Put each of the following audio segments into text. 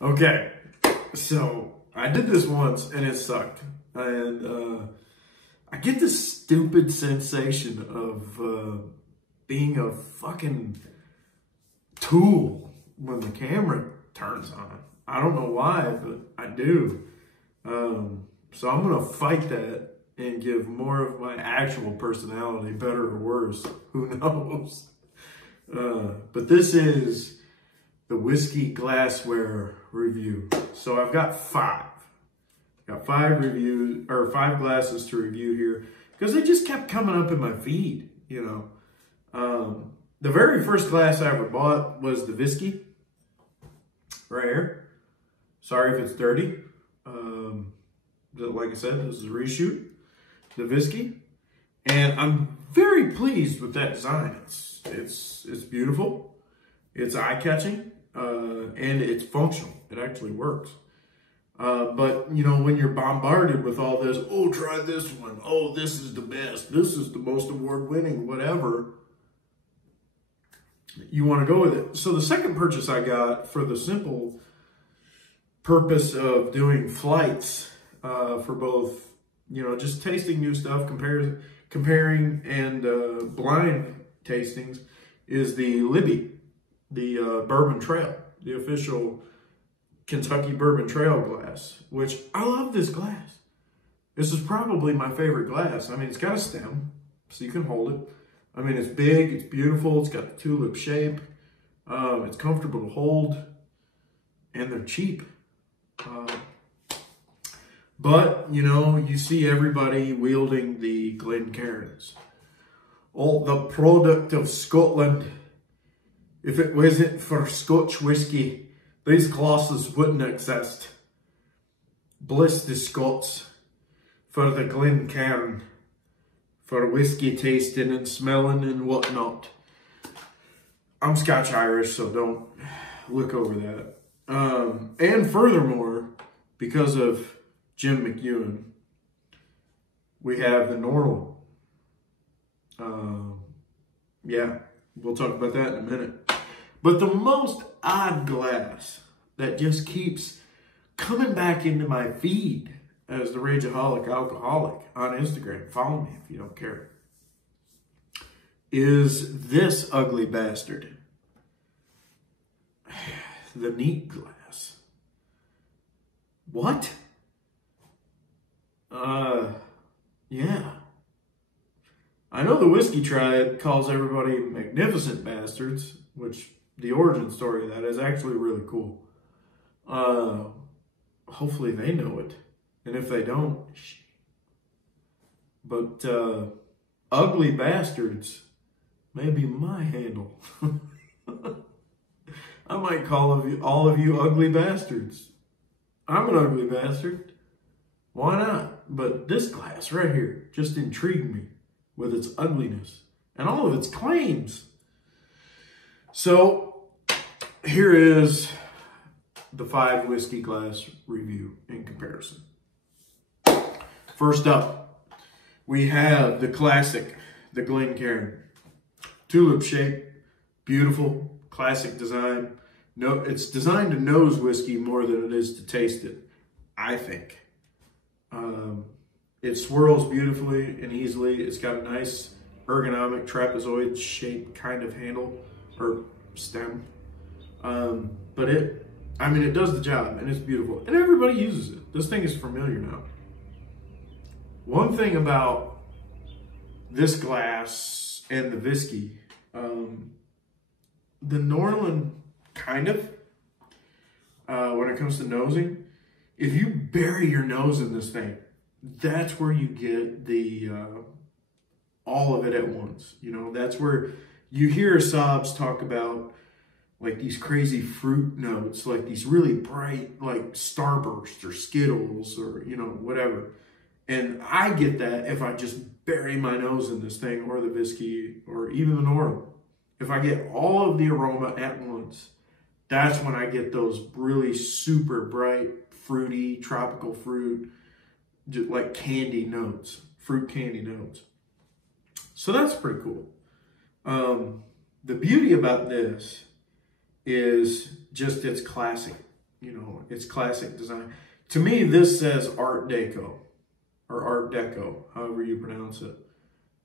Okay, so I did this once and it sucked. And I get this stupid sensation of being a fucking tool when the camera turns on. I don't know why, but I do. So I'm gonna fight that and give more of my actual personality, better or worse, who knows. But this is the whiskey glassware review. So I've got five. Got five reviews, or five glasses to review here, because they just kept coming up in my feed, you know. The very first glass I ever bought was the whiskey, right here. Sorry if it's dirty. Like I said, this is a reshoot. The whiskey, and I'm very pleased with that design. It's beautiful, it's eye-catching, and it's functional. It actually works. But you know, when you're bombarded with all this, oh, try this one, oh, this is the best, this is the most award-winning, whatever, you want to go with it. So the second purchase I got for the simple purpose of doing flights, for both, you know, just tasting new stuff, comparing and blind tastings, is the Libby, the Bourbon Trail, the official Kentucky Bourbon Trail glass, which I love this glass. This is probably my favorite glass. I mean, it's got a stem, so you can hold it. I mean, it's big, it's beautiful, it's got the tulip shape, it's comfortable to hold, and they're cheap. But, you know, you see everybody wielding the Glencairns. Oh, the product of Scotland. If it wasn't for Scotch whiskey, these glasses wouldn't exist. Bless the Scots for the Glencairn, for whiskey tasting and smelling and whatnot. I'm Scotch-Irish, so don't look over that. And furthermore, because of Jim McEwen, we have the normal. Yeah, we'll talk about that in a minute. But the most odd glass that just keeps coming back into my feed as the Rageaholic Alcoholic on Instagram, follow me if you don't care, is this ugly bastard. The neat glass. What? Yeah. I know the Whiskey Tribe calls everybody magnificent bastards, which the origin story of that is actually really cool. Hopefully they know it. And if they don't, but ugly bastards may be my handle. I might call all of you ugly bastards. I'm an ugly bastard. Why not? But this glass right here just intrigued me with its ugliness and all of its claims. So here is the 5 whiskey glass review in comparison. First up, we have the classic, the Glencairn. Tulip shape, beautiful, classic design. No, it's designed to nose whiskey more than it is to taste it, I think. It swirls beautifully and easily. It's got a nice ergonomic trapezoid shaped kind of handle or stem. But it does the job and it's beautiful and everybody uses it. This thing is familiar now. One thing about this glass and the whiskey, the Norland kind of, when it comes to nosing, if you bury your nose in this thing, that's where you get the all of it at once. You know, that's where you hear Sobs talk about like these crazy fruit notes, like these really bright, like Starburst or Skittles or, you know, whatever. And I get that if I just bury my nose in this thing or the whiskey or even the Norland. If I get all of the aroma at once, that's when I get those really super bright, fruity, tropical fruit, just like candy notes, fruit candy notes. So that's pretty cool. The beauty about this is just its classic, you know, its classic design. To me, this says Art Deco or Art Deco, however you pronounce it.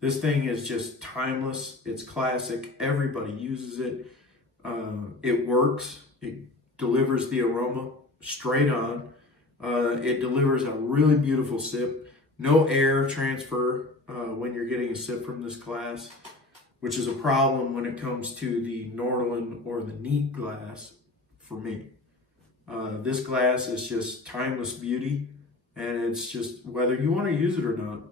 This thing is just timeless. It's classic. Everybody uses it. It works. It delivers the aroma straight on. It delivers a really beautiful sip. No air transfer when you're getting a sip from this glass, which is a problem when it comes to the Norland or the neat glass for me. This glass is just timeless beauty, and it's just whether you want to use it or not.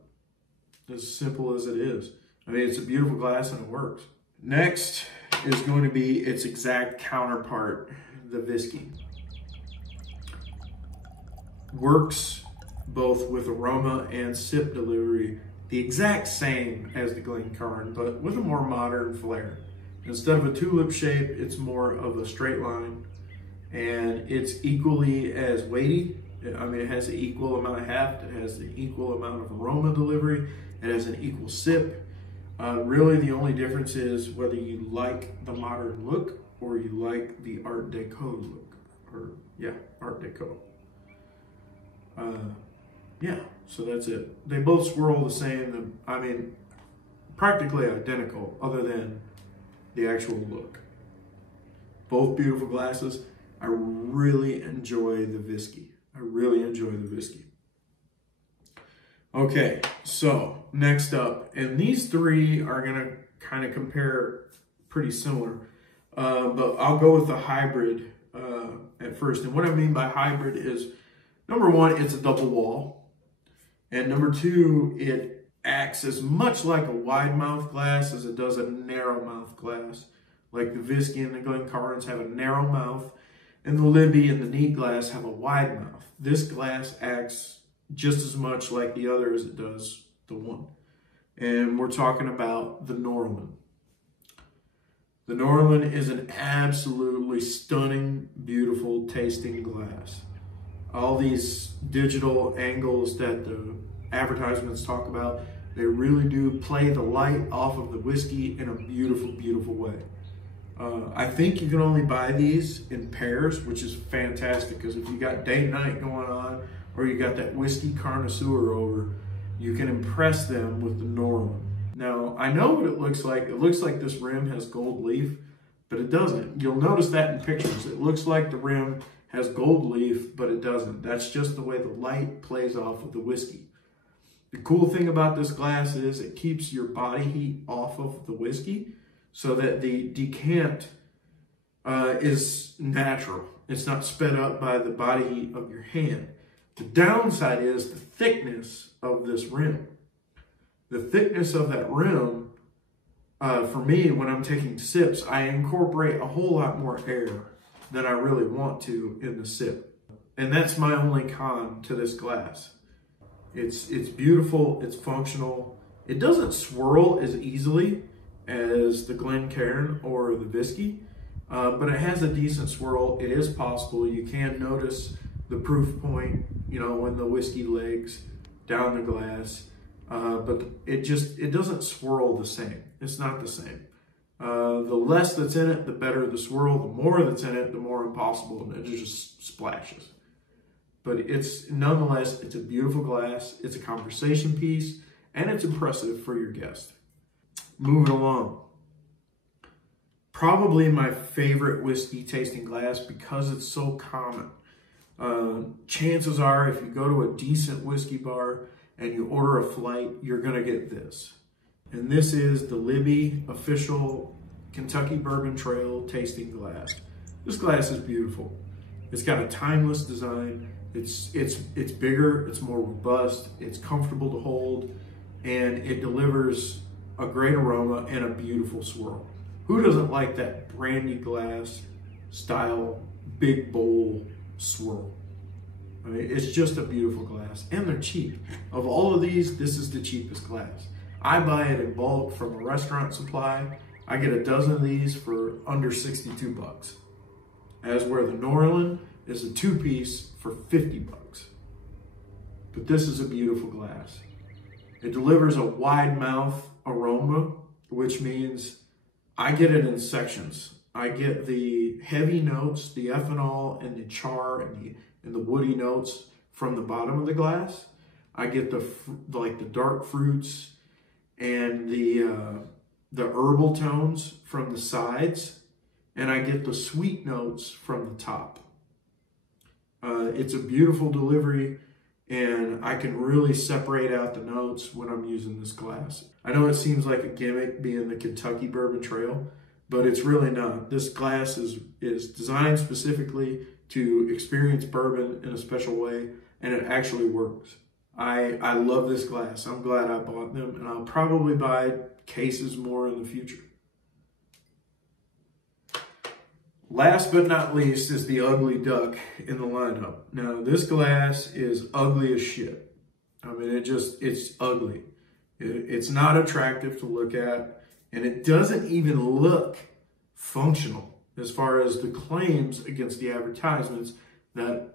As simple as it is. I mean, it's a beautiful glass and it works. Next is going to be its exact counterpart, the Whiskey. Works both with aroma and sip delivery the exact same as the Glencairn, but with a more modern flair. Instead of a tulip shape, it's more of a straight line, and it's equally as weighty. I mean, it has an equal amount of heft, it has an equal amount of aroma delivery, it has an equal sip. Really, the only difference is whether you like the modern look or you like the Art Deco look, or yeah, Art Deco. Yeah, so that's it. They both swirl the same. I mean, practically identical, other than the actual look. Both beautiful glasses. I really enjoy the Whiskey. I really enjoy the Whiskey. Okay, so next up, and these three are gonna kind of compare pretty similar, but I'll go with the hybrid at first. And what I mean by hybrid is, number one, it's a double wall. And number two, it acts as much like a wide mouth glass as it does a narrow mouth glass. Like the Whiskey and the Glencairns have a narrow mouth, and the Libby and the neat glass have a wide mouth. This glass acts just as much like the other as it does the one. And we're talking about the Norland. The Norland is an absolutely stunning, beautiful tasting glass. All these digital angles that the advertisements talk about, they really do play the light off of the Whiskey in a beautiful, beautiful way. I think you can only buy these in pairs, which is fantastic, because if you got day and night going on, or you got that Whiskey connoisseur over, you can impress them with the Norland. Now, I know what it looks like. It looks like this rim has gold leaf, but it doesn't. You'll notice that in pictures. It looks like the rim has gold leaf, but it doesn't. That's just the way the light plays off of the Whiskey. The cool thing about this glass is it keeps your body heat off of the Whiskey so that the decant is natural. It's not sped up by the body heat of your hand. The downside is the thickness of this rim. The thickness of that rim, for me, when I'm taking sips, I incorporate a whole lot more air than I really want to in the sip. And that's my only con to this glass. It's beautiful, it's functional. It doesn't swirl as easily as the Glencairn or the Whiskey, but it has a decent swirl. It is possible. You can notice the proof point, you know, when the Whiskey legs down the glass, but it doesn't swirl the same. It's not the same. The less that's in it, the better the swirl. The more that's in it, the more impossible, and it just splashes. But it's nonetheless, it's a beautiful glass. It's a conversation piece, and it's impressive for your guest. Moving along. Probably my favorite Whiskey tasting glass because it's so common. Chances are, if you go to a decent whiskey bar and you order a flight, you're gonna get this. And this is the Libby official Kentucky Bourbon Trail tasting glass. This glass is beautiful. It's got a timeless design. It's bigger, it's more robust, it's comfortable to hold, and it delivers a great aroma and a beautiful swirl. Who doesn't like that brandy glass style, big bowl swirl? I mean, it's just a beautiful glass, and they're cheap. Of all of these, this is the cheapest glass. I buy it in bulk from a restaurant supply. I get a dozen of these for under 62 bucks. As where the Norland is a 2-piece for 50 bucks. But this is a beautiful glass. It delivers a wide mouth aroma, which means I get it in sections. I get the heavy notes, the ethanol and the char and the woody notes from the bottom of the glass. I get the dark fruits and the herbal tones from the sides, and I get the sweet notes from the top. It's a beautiful delivery, and I can really separate out the notes when I'm using this glass. I know it seems like a gimmick being the Kentucky Bourbon Trail, but it's really not. This glass is designed specifically to experience bourbon in a special way, and it actually works. I love this glass. I'm glad I bought them, and I'll probably buy cases more in the future. Last but not least is the ugly duck in the lineup. Now, this glass is ugly as shit. I mean, it's ugly. It's not attractive to look at, and it doesn't even look functional as far as the claims against the advertisements that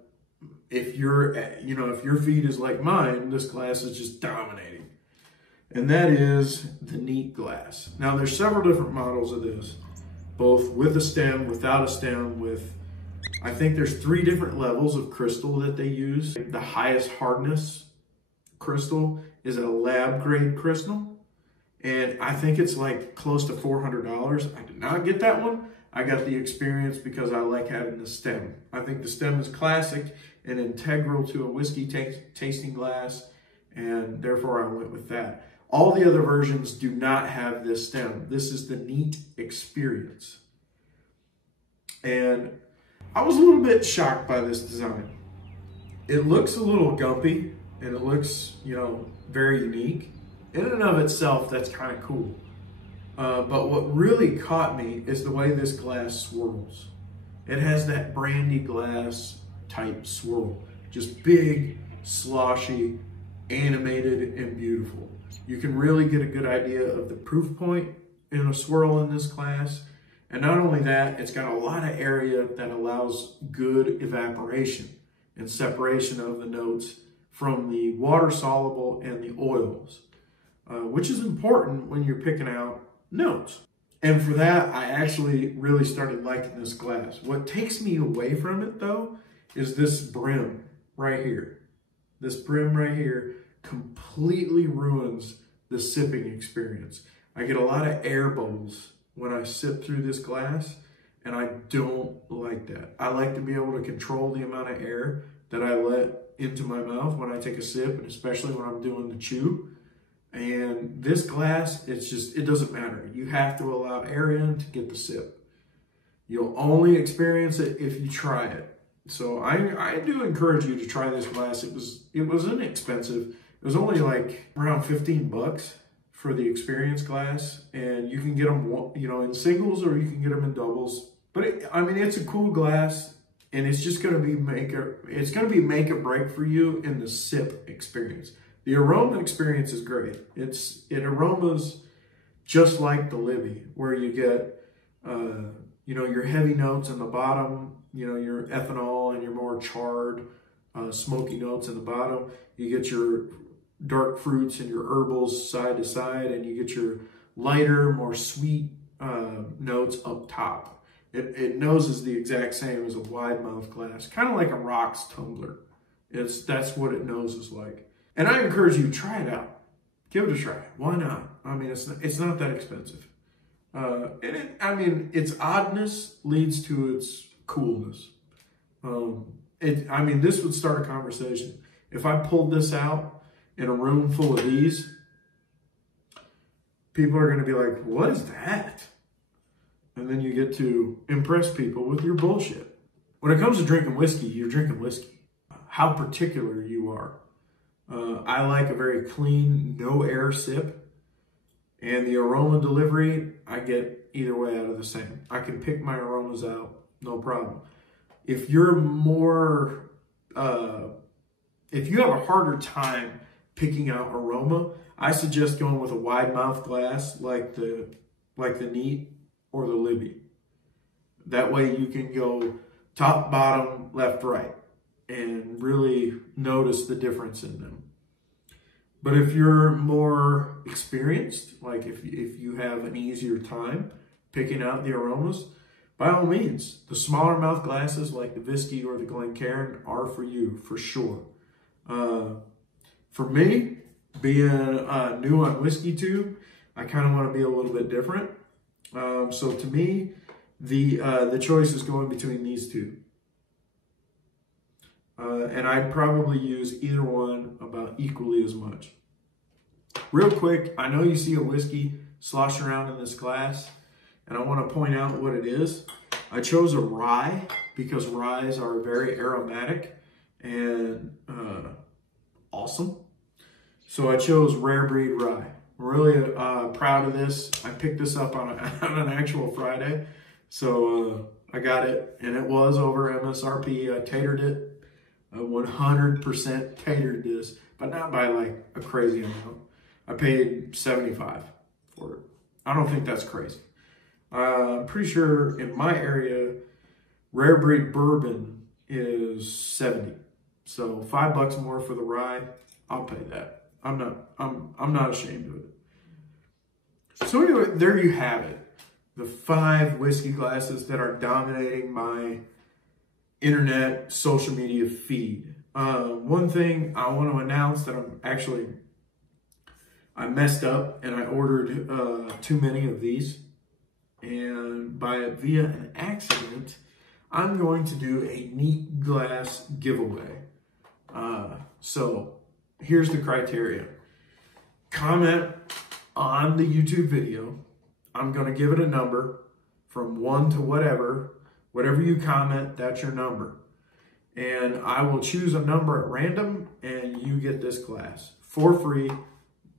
if your feed is like mine, this glass is just dominating. And that is the neat glass. Now, there's several different models of this, both with a stem, without a stem, I think there's 3 different levels of crystal that they use. The highest hardness crystal is a lab grade crystal, and I think it's like close to $400. I did not get that one. I got the experience because I like having the stem. I think the stem is classic and integral to a whiskey tasting glass, and therefore I went with that. All the other versions do not have this stem. This is the neat experience. And I was a little bit shocked by this design. It looks a little gumpy, and it looks, very unique. In and of itself, that's kind of cool. But what really caught me is the way this glass swirls. It has that brandy glass type swirl. Just big, sloshy, animated, and beautiful. You can really get a good idea of the proof point in a swirl in this glass. And not only that, it's got a lot of area that allows good evaporation and separation of the notes from the water soluble and the oils, which is important when you're picking out notes. And for that, I actually really started liking this glass. What takes me away from it though, is this brim right here. This brim right here completely ruins the sipping experience. I get a lot of air bubbles when I sip through this glass, and I don't like that. I like to be able to control the amount of air that I let into my mouth when I take a sip, and especially when I'm doing the chew. And this glass, it doesn't matter. You have to allow air in to get the sip. You'll only experience it if you try it. So I do encourage you to try this glass. It was inexpensive. It was only like around 15 bucks for the experience glass, and you can get them, in singles, or you can get them in doubles. But it's a cool glass, and it's just going to be make or break for you in the sip experience. The aroma experience is great. It aromas just like the Libby, where you get your heavy notes in the bottom, your ethanol and your more charred, smoky notes in the bottom. You get your dark fruits and your herbals side to side, and you get your lighter, more sweet notes up top. It noses the exact same as a wide mouth glass, kind of like a rocks tumbler. That's what it noses like. And I encourage you to try it out. Give it a try. Why not? It's not that expensive. Its oddness leads to its coolness. This would start a conversation. If I pulled this out in a room full of these, people are going to be like, what is that? And then you get to impress people with your bullshit. When it comes to drinking whiskey, you're drinking whiskey. How particular you are. I like a very clean, no air sip. And the aroma delivery, I get either way out of the same. I can pick my aromas out, no problem. If you're more, if you have a harder time picking out aroma, I suggest going with a wide mouth glass like the Neat or the Libby. That way you can go top, bottom, left, right, and really notice the difference in them. But if you're more experienced, like if you have an easier time picking out the aromas, by all means, the smaller mouth glasses like the Visky or the Glencairn are for you, for sure. For me, being new on whiskey tube, I kind of want to be a little bit different. So to me, the choice is going between these two. And I'd probably use either one about equally as much. Real quick, I know you see a whiskey sloshing around in this glass, and I want to point out what it is. I chose a rye because ryes are very aromatic and awesome. So I chose Rare Breed Rye. I'm really proud of this. I picked this up on an actual Friday. So I got it, and it was over MSRP. I tatered it. I 100% tatered this, but not by like a crazy amount. I paid $75 for it. I don't think that's crazy. I'm pretty sure in my area, Rare Breed Bourbon is $70. So $5 more for the rye, I'll pay that. I'm not ashamed of it. So anyway, there you have it. The 5 whiskey glasses that are dominating my internet social media feed. One thing I want to announce that I messed up and I ordered too many of these, and via an accident, I'm going to do a neat glass giveaway. So here's the criteria. Comment on the YouTube video. I'm going to give it a number from 1 to whatever. Whatever you comment, that's your number. And I will choose a number at random, and you get this glass for free.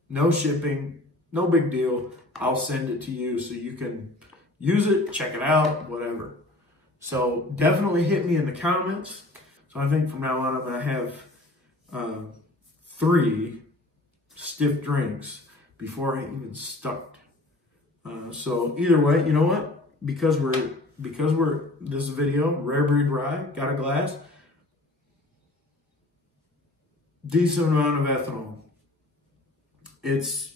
No shipping, no big deal. I'll send it to you so you can use it, check it out, whatever. So definitely hit me in the comments. So I think from now on, I'm going to have 3 stiff drinks before I even start. So either way, you know what? Because this video, Rare Breed Rye, got a glass. Decent amount of ethanol. It's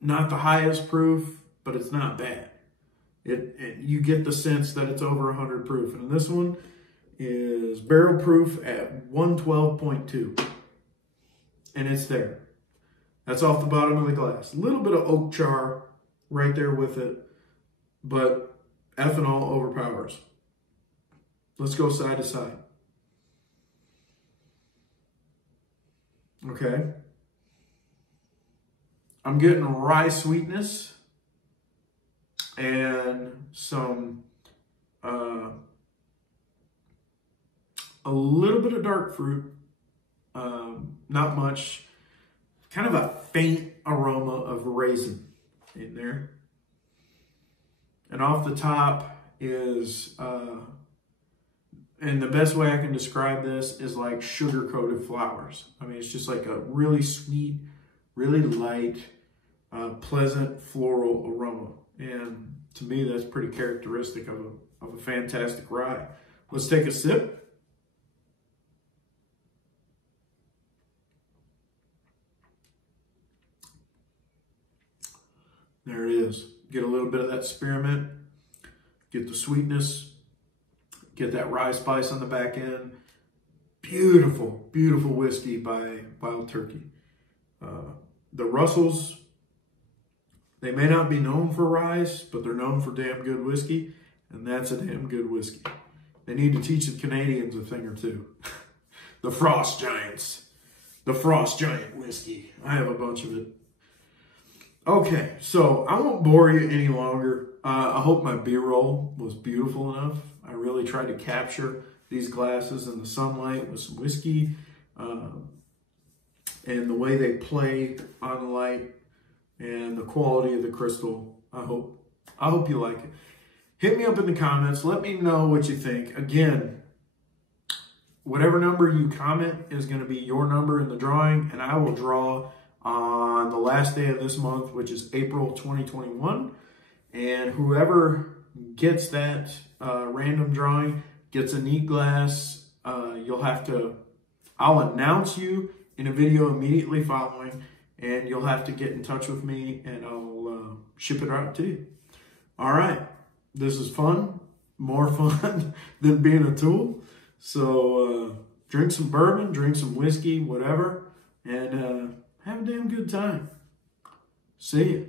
not the highest proof, but it's not bad. You get the sense that it's over 100 proof. And this one is barrel proof at 112.2. And it's there. That's off the bottom of the glass. A little bit of oak char right there with it, but ethanol overpowers. Let's go side to side. Okay. I'm getting rye sweetness and some, a little bit of dark fruit, not much, kind of a faint aroma of raisin in there. And off the top is, and the best way I can describe this is like sugar-coated flowers. I mean, it's just like a really sweet, really light, pleasant floral aroma. And to me, that's pretty characteristic of a fantastic rye. Let's take a sip. There it is. Get a little bit of that spearmint, get the sweetness, get that rye spice on the back end. Beautiful, beautiful whiskey by Wild Turkey. The Russells, they may not be known for ryes, but they're known for damn good whiskey, and that's a damn good whiskey. They need to teach the Canadians a thing or two. The Frost Giants. The Frost Giant whiskey. I have a bunch of it. Okay, so I won't bore you any longer. I hope my B-roll was beautiful enough. I really tried to capture these glasses in the sunlight with some whiskey, and the way they play on the light and the quality of the crystal. I hope you like it. Hit me up in the comments. Let me know what you think. Again, whatever number you comment is going to be your number in the drawing, and I will draw on the last day of this month, which is April 2021. And whoever gets that random drawing gets a neat glass. I'll announce you in a video immediately following, and you'll have to get in touch with me, and I'll ship it out to you. All right, this is fun. more fun than being a tool. So drink some bourbon, drink some whiskey, whatever, and have a damn good time. See ya.